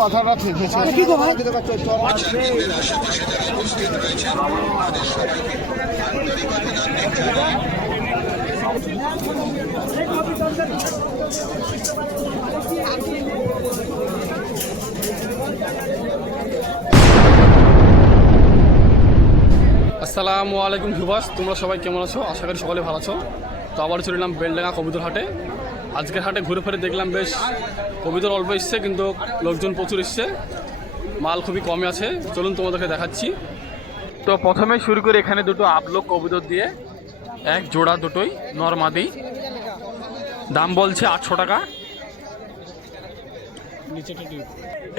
কথাটা ঠিক আসসালামু আলাইকুম ভিউয়ার্স, তোমরা সবাই কেমন আছো? আশা করি সকলে ভালো আছো। তো আবার চলে এলাম বেলডাঙ্গা কবুতর হাটে। আজকের হাটে ঘুরে ফিরে দেখলাম বেশ কবুতর অল্প এসছে, কিন্তু লোকজন প্রচুর এসছে, মাল খুবই কমে আছে। চলুন তোমাদেরকে দেখাচ্ছি। তো প্রথমে শুরু করে এখানে দুটো আপলোক কবুতর দিয়ে, এক জোড়া দুটোই নরমাদি, দাম বলছে 800 টাকা।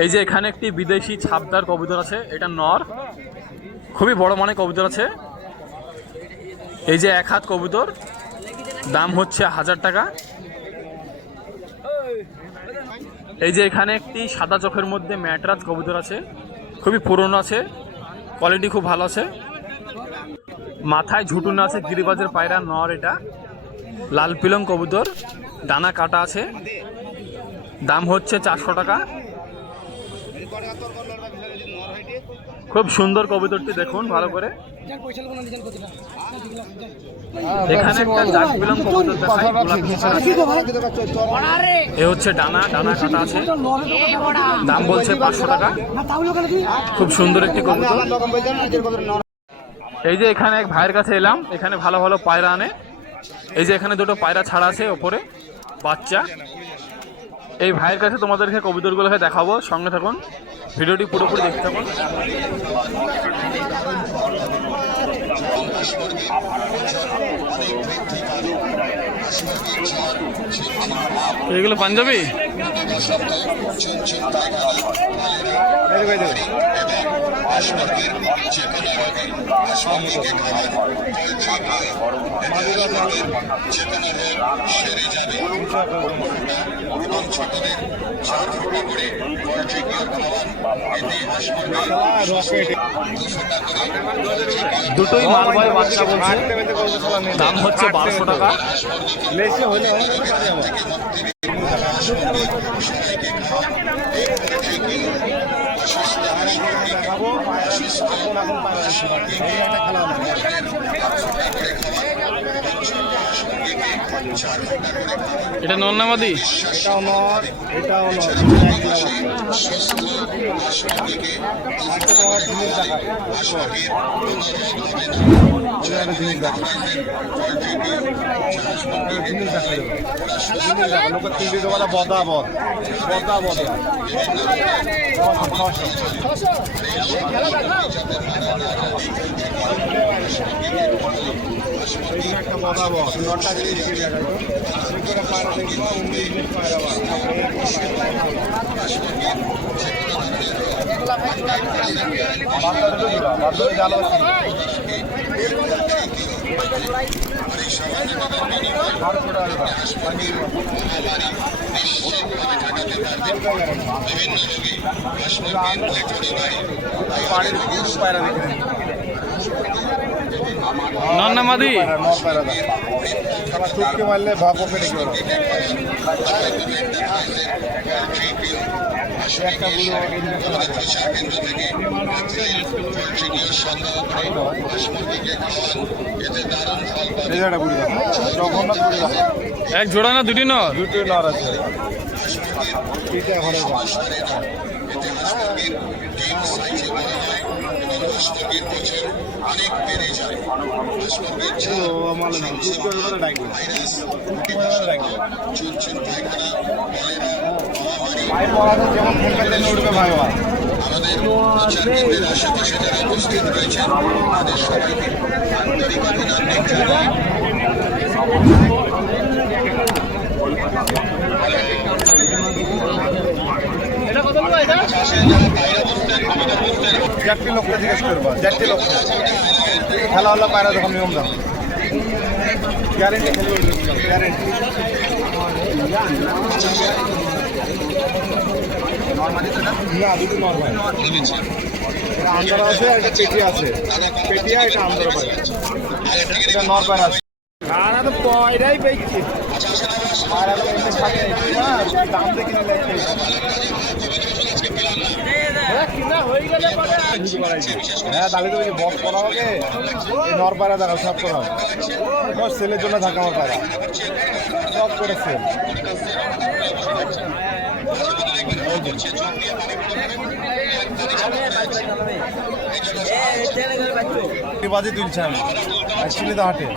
এই যে এখানে একটি বিদেশি ছাপদার কবুতর আছে, এটা নর, খুবই বড় মানে কবুতর আছে। এই যে এক হাত কবুতর, দাম হচ্ছে 1000 টাকা। এই যে এখানে একটি সাদা চোখের মধ্যে ম্যাটরাজ কবুতর আছে, খুবই পুরনো আছে, কোয়ালিটি খুব ভালো আছে। মাথায় ঝুটুন আছে, গিরিবাজের পায়রা নর, এটা লাল পিলং কবুতর, ডানা কাটা আছে, দাম হচ্ছে 400 টাকা। খুব সুন্দর কবুতরটি, দেখুন ভালো করে। এখানে একটা জাগ বিলং কবুতর দেখাই, এ হচ্ছে ডানা কাটা আছে, দাম বলছে 500 টাকা। খুব সুন্দর একটি কবুতর। এই যে এখানে এক ভাইয়ের কাছে এলাম, এখানে ভালো ভালো পায়রা আনে। এই যে এখানে দুটো পায়রা ছাড়া আছে ওপরে, বাচ্চা। এই ভাইয়ের কাছে তোমাদেরকে কবুতরগুলোকে দেখাবো, সঙ্গে থাকুন, ভিডিওটি পুরোপুরি দেখতে থাকুন। এগুলো পাঞ্জাবি, দুটোই মালবাহী বাচ্চা বলছে, দাম হচ্ছে 1200 টাকা। এটা নন্নামাদি, এটাও নর, এটাও নর। বদাবদ একটা বদাবদ নটা পায়রা দেখবো, জালো পায়রা দেখে নন্নামাদি, চুটকে মারলে ভাব পেটে একটা এক জোড়া না দুটি নর? দুটো নর আছে। যেমন ফোন করলে উঠবে ভাই চারটি লোককে জিজ্ঞেস করবো, চারটি লোক খেলা হলো পায়রা যখন নিয়ম দাম গ্যারেন্টি খেলবে, গ্যারেন্টি। না দুটো নর্মাল, এটা আন্দারা আছে, এটা পেটিয়া আছে, পেটিয়া, এটা আন্দারা পায়রা। এটা নর পায়রা আছে। খানা তো পয়রাই পেয়েছি। পায়রা তো এমনি থাকে না, দাম দেখে নিলে একটাই। হ্যাঁ তাহলে তো ওই যে বস করা হবে, এই নর পায়রা দেখা সব করা হবে। বস সেলের জন্য থাকে আমার পায়রা, সব করে সেল। বাজি তুলছে আমি অ্যাকচুয়ালি তো হাটে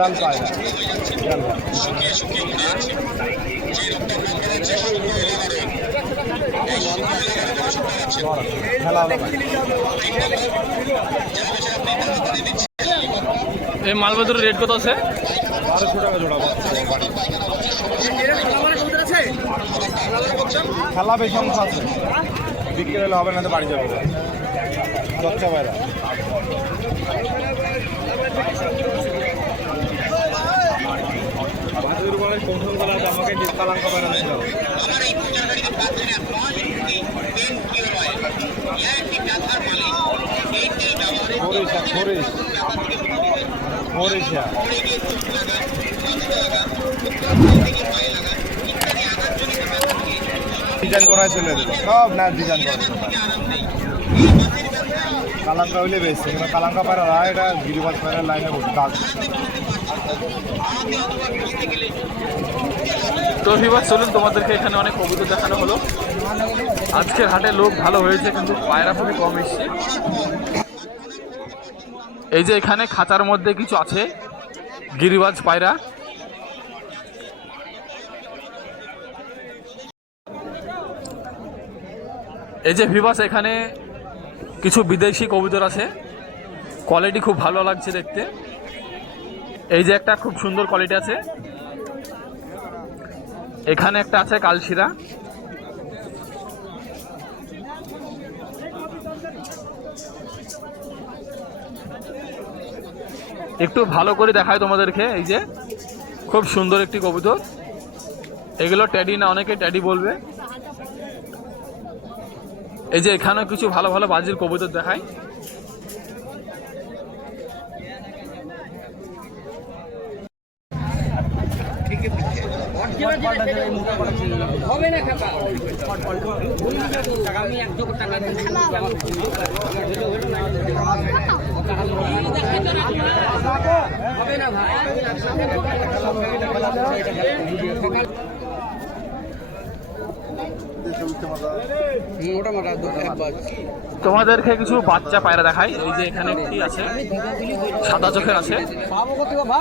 লাল পায় খেলা এই মালবাজারের রেট কত আছে? 1200 টাকা জোড়া। খেলা বেশি অংশ আছে, বিক্রি হলে হবে না তো বাড়ি যাবে। চর্চা বাইরা আমাকে কালাঙ্কা বাইরা দিতে হবে। ডিজাইন করা চলে দিল সব না, ডিজাইন করা কালাঙ্কা হইলে বেশি। কালাঙ্কা পায়রা না, এটা গিরিবাজ পায়রার লাইনে কাজ। তো ভিউয়ার্স চলুন, তোমাদেরকে এখানে অনেক কবুতর দেখানো হলো। আজকের হাটে লোক ভালো হয়েছে কিন্তু পায়রা খুবই কম এসছে। এই যে এখানে খাঁচার মধ্যে কিছু আছে গিরিবাজ পায়রা। এই যে ভিউয়ার্স এখানে কিছু বিদেশি কবুতর আছে, কোয়ালিটি খুব ভালো লাগছে দেখতে। এই যে একটা খুব সুন্দর কোয়ালিটি আছে, এখানে একটা আছে কালশিরা। একটু ভালো করে দেখায় তোমাদেরকে। এই যে খুব সুন্দর একটি কবুতর, এগুলো ট্যাডি না, অনেকে ট্যাডি বলবে। এই যে এখানেও কিছু ভালো ভালো বাজির কবুতর দেখায়। হবে না কাকা আমি 1 টাকা হবে না ভাই। তোমাদেরকে কিছু বাচ্চা পায়রা দেখাই। এই যে এখানে একটি আছে, সাদা চোখের আছে,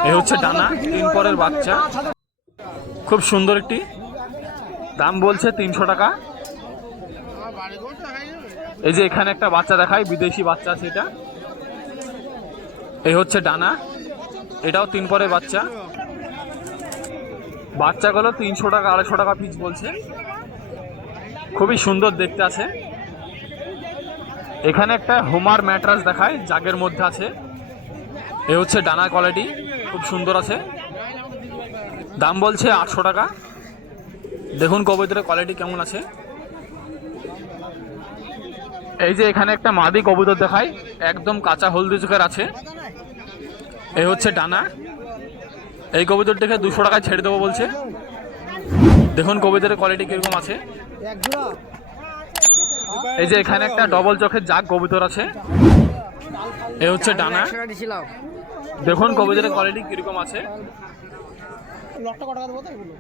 এই হচ্ছে ডানা, 3 পরের বাচ্চা, খুব সুন্দর একটি। দাম বলছে 300 টাকা। এই যে এখানে একটা বাচ্চা দেখাই, বিদেশি বাচ্চা আছে এটা, এই হচ্ছে ডানা, এটাও 3 পরের বাচ্চা। বাচ্চাগুলো 300 টাকা 250 টাকা পিস বলছে, খুবই সুন্দর দেখতে আছে। এখানে একটা হোমার ম্যাট্রাস দেখায়, জাগের মধ্যে আছে, এই হচ্ছে ডানা, কোয়ালিটি খুব সুন্দর আছে। দাম বলছে 800 টাকা। দেখুন কবুতরের কোয়ালিটি কেমন আছে। এই যে এখানে একটা মাদি কবুতর দেখায়, একদম কাঁচা হলদি চোখের আছে, এই হচ্ছে ডানা। এই কবুতরটাকে 200 টাকায় ছেড়ে দেবো বলছে। দেখুন কবুতরের কোয়ালিটি কিরকম আছে। এই যে এখানে একটা ডবল চোখের জাগ কবুতর আছে, এই হচ্ছে ডানা। দেখুন কবুতরের কোয়ালিটি কিরকম আছে। লটটা কত টাকা দেবো? এগুলো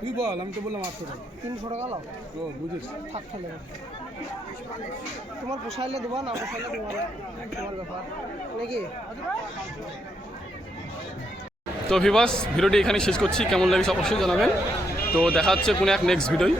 তুই বল, আমি তো বললাম 800 টাকা। 300 টাকা লাও। ও বুঝেছি, থাক তাহলে। তোমার পোষাইলে দেবা, না পোষাইলে তোমার ব্যাপার নাকি। তো ভিউয়ার্স ভিডিওটি এখানে শেষ করছি, কেমন লাগছে অবশ্যই জানাবেন। তো দেখা হচ্ছে কোনো এক নেক্সট ভিডিওয়।